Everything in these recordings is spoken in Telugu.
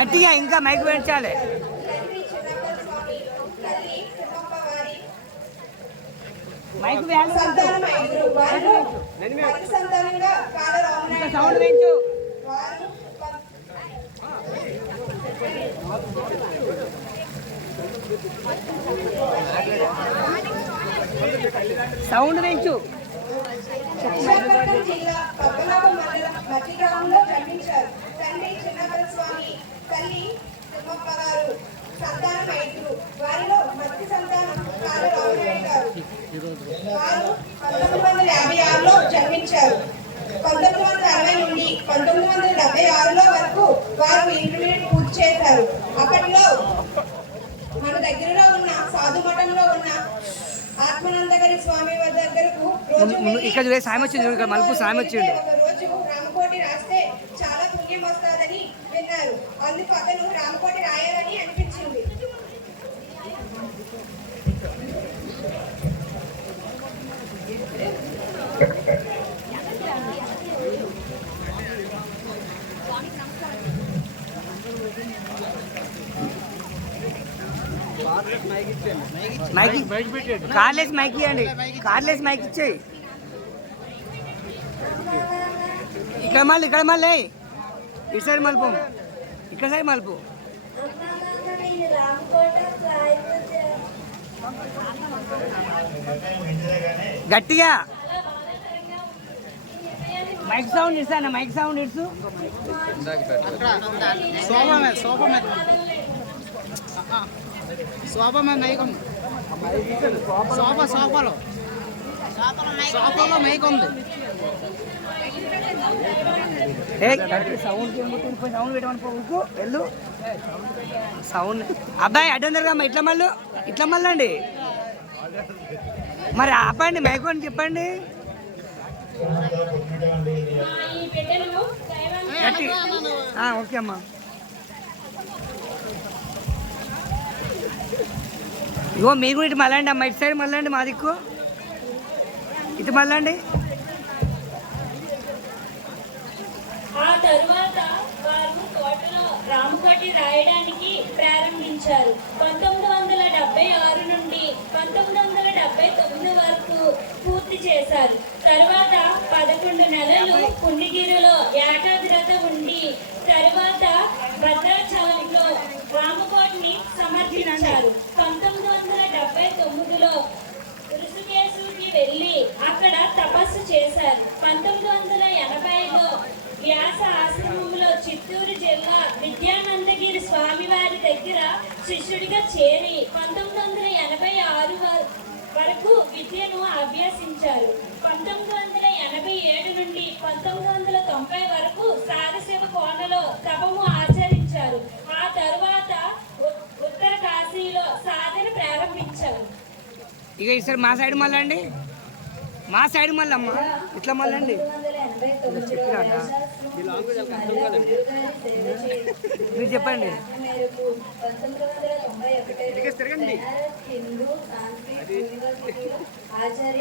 గట్టిగా ఇంకా మైక్ పెంచాలి. మైక్ సౌండ్ పెంచు. సౌండ్ పెంచు. జిల్లా పద్మనాభం మండలం మట్టి గ్రామంలో జన్మించారు. తండ్రి చిన్నపల్లి స్వామి, తల్లి తిమ్మప్ప గారు. సంతానం 5. వారిలో మట్టి సంతానం కాళ్ళ రామనాయుడు గారు. వారు 1956లో జన్మించారు. 1960 నుండి 1976లో వరకు వారు ఇంటర్మీడియట్ పూర్తి చేశారు. అప్పట్లో మన దగ్గరలో ఉన్న సాధు మఠంలో ఉన్న ఆత్మానందగిరి స్వామి దగ్గరకు మలుపు సాయం వచ్చిండు. రోజు రామకోటి రాస్తే చాలా పుణ్యం వస్తుందని విన్నారు. అందుకు అతను రామకోటి రాయాలని అనిపించింది. కార్లేసి మైక్ ఇవ్వండి. కార్లేసి మైక్ ఇచ్చేయి. ఇక్కడ మళ్ళీ ఇటు సైడ్ మలుపు, ఇక్కడ సైడ్ మలుపు. గట్టిగా మైక్ సౌండ్ ఇస్తాను. మైక్ సౌండ్ ఇడ్సు. సోఫా మీద మైక్ ఉంది. సోఫాలో మైక్ ఉంది. సౌండ్ పెట్టమని వెళ్ళు. సౌండ్ అబ్బాయి అడ్డందరుగా ఇట్లా మళ్ళండి. మరి ఆపండి మైక్ అని చెప్పండి. ఓకే అమ్మా. ఇగో మీరు కూడా ఇటు మళ్ళండి అమ్మ. ఇటు సైడ్ మళ్ళండి. మా దిక్కు ఇటు మళ్ళండి. ఆ తరువాత వారు తోటలో రామకోటి రాయడానికి ప్రారంభించారు. 1976 నుండి 1979 వరకు పూర్తి చేశారు. తరువాత 11 నెలలు పుణ్యగిరిలో ఏకాగ్రత ఉండి తరువాత భద్రాచలంలో రామకోటిని సమర్పించారు. 1979లో ఋషికేశుకి వెళ్ళి అక్కడ తపస్సు చేశారు. 1980లో వ్యాస ఆశ్రమంలో చిత్తూరు జిల్లా విద్యానందగిరి స్వామివారి దగ్గర శిష్యుడిగా చేరి 1986 వరకు విద్యను అభ్యసించారు. 1987 నుండి 1990 వరకు సారశివ కోనలో తపము ఆచరించారు. ఆ తరువాత ఉత్తర కాశీలో సాధన ప్రారంభించారు. ఇక ఈసారి మా సైడ్ మళ్ళండి. మా సైడ్ మళ్ళమ్మ ఇట్లా మళ్ళండి. మీరు చెప్పండి.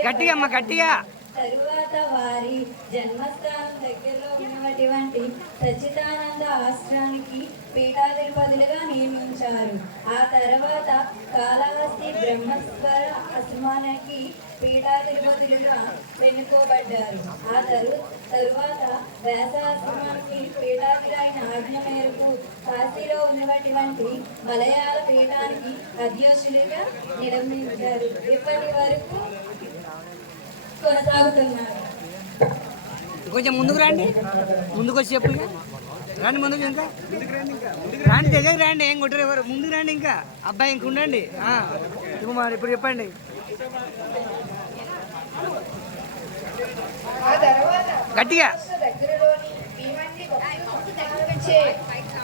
గట్టిగా అమ్మ గట్టిగా. తరువాత వారి జన్మస్థానం దగ్గరలో ఉన్నటువంటి సచ్చిదానంద ఆశ్రమానికి పీఠాధిపతులుగా నియమించారు. ఆ తర్వాత కాళహస్తి బ్రహ్మేశ్వర ఆశ్రమానికి పీఠాధిపతులుగా ఎన్నుకోబడ్డారు. ఆ తరువాత వ్యాసాశ్రమానికి పీఠాధిపతి ఆజ్ఞ మేరకు కాశీలో ఉన్నటువంటి మలయాళ పీఠానికి అధ్యక్షులుగా నియమించారు. ఇప్పటి వరకు కొనసాగుతున్నారు. కొంచెం ముందుకు రండి. ముందుకు వచ్చి చెప్పు. రండి ముందుకు. ఇంకా రండి దగ్గరికి రండి. ఏం కొట్టరు ఎవరు. ముందుకు రండి. ఇంకా అబ్బాయి ఇంక ఉండండి. ఇప్పుడు చెప్పండి. గట్టిగా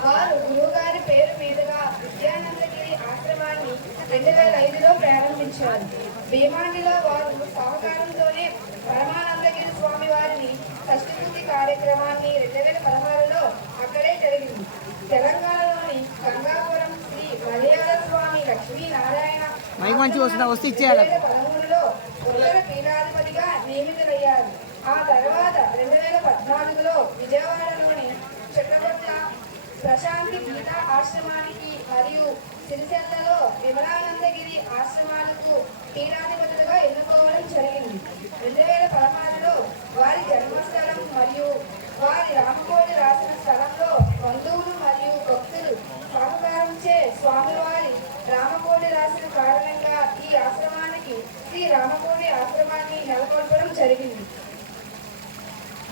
వారు గురువుగారి పేరు మీదుగా విద్యానందగిరి ఆశ్రమాన్ని 2005లో ప్రారంభించారు. భీమాండిలో వారు సహకారంతోనే పరమానందగిరి స్వామి వారిని షష్ఠిపూర్తి కార్యక్రమాన్ని 2016లో అక్కడే జరిగింది. తెలంగాణలోని గంగాపురం శ్రీ మలయాళ స్వామి లక్ష్మీనారాయణ 2013లో ఉత్తర పీఠాధిపతిగా నియమితులయ్యారు. ఆ తర్వాత 2014లో విజయవాడలోని చుట్టపట్ల ప్రశాంతి గీతా ఆశ్రమానికి మరియు సిరిసిల్లలో విమలానందగిరి ఆశ్రమాలకు పీఠాధిపతులుగా ఎన్నుకోవడం జరిగింది. 2016లో వారి జన్మస్థలం మరియు వారి రామకోటి రాసిన స్థలంలో బంధువులు మరియు భక్తులు సహకారంచే స్వామివారి రామకోటి రాసిన కారణంగా ఈ ఆశ్రమానికి శ్రీ రామకోటి ఆశ్రమాన్ని నెలకొల్పడం జరిగింది.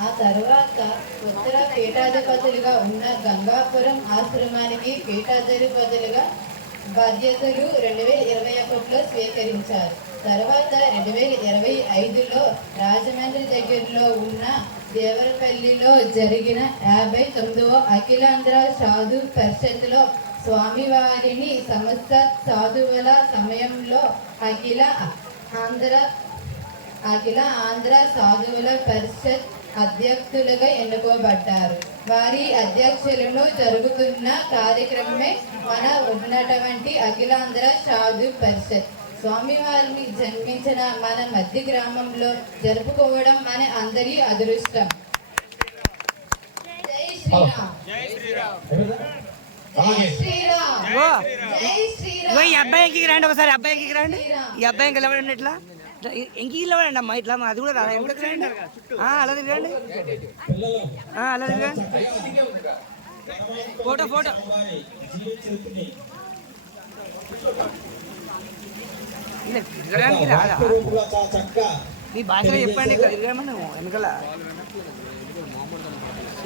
ఆ తరువాత ఉత్తర పీఠాధిపతులుగా ఉన్న గంగాపురం ఆశ్రమానికి పీఠాధిపతులుగా బాధ్యతలు 2021లో స్వీకరించారు. తర్వాత 2025లో రాజమండ్రి దగ్గరలో ఉన్న దేవరపల్లిలో జరిగిన 59వ అఖిలాంధ్ర సాధు పరిషత్లో స్వామివారిని సమస్త సాధువుల సమయంలో అఖిల ఆంధ్ర సాధువుల పరిషత్ అధ్యక్షులుగా ఎన్నుకోబడ్డారు. వారి అధ్యక్షులను జరుగుతున్న కార్యక్రమమే మన ఉన్నటువంటి అఖిలాంధ్ర సాధు పరిషత్. స్వామివారిని జన్మించిన మన మధ్య గ్రామంలో జరుపుకోవడం మన అందరి అదృష్టం. జై శ్రీరామ్. జై శ్రీరామ్. జై శ్రీరామ్. ఈ అబ్బాయికి రండి ఒకసారి, అబ్బాయికి రండి. ఈ అబ్బాయికి నిలబడండి, ఇట్లా ఇంక నిలబడండి అమ్మా, ఇట్లా అది కూడా రాదా ఎందుకు రండి. అలా తిరగండి, అలా తిరగండి. ఫోటో ఇలా తిరగడానికి రాదా? మీ భాషలో చెప్పండి, ఇక్కడ తిరగమని వెనకాల